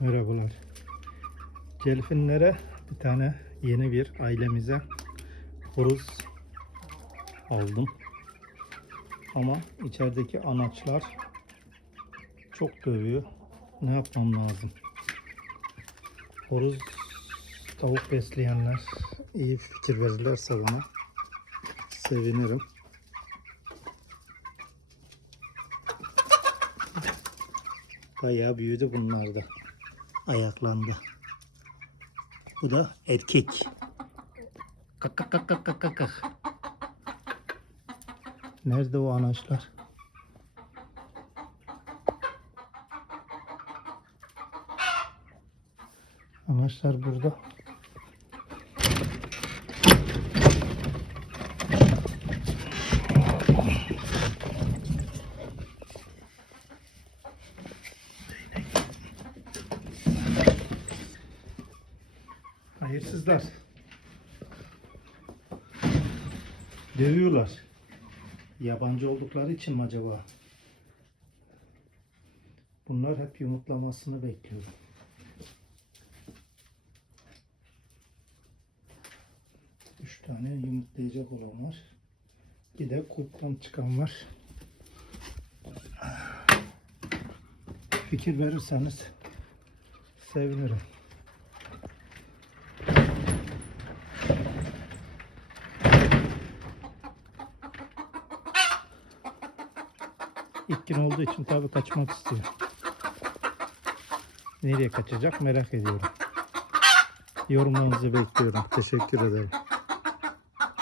Merhabalar. Celfinlere bir tane yeni bir ailemize horoz aldım. Ama içerideki anaçlar çok dövüyor. Ne yapmam lazım? Horoz tavuk besleyenler iyi fikir verirlerse bana sevinirim. Bayağı büyüdü bunlar da. Ayaklandı. Bu da erkek. Kak kak kak kak kak kak. Nerede o anaçlar? Anaçlar burada. Hayırsızlar. Dövüyorlar. Yabancı oldukları için mi acaba? Bunlar hep yumurtlamasını bekliyorum. Üç tane yumurtlayacak olan var. Bir de kurttan çıkan var. Fikir verirseniz sevinirim. İlk olduğu için tabii kaçmak istiyor. Nereye kaçacak merak ediyorum. Yorumlarınızı bekliyorum. Teşekkür ederim.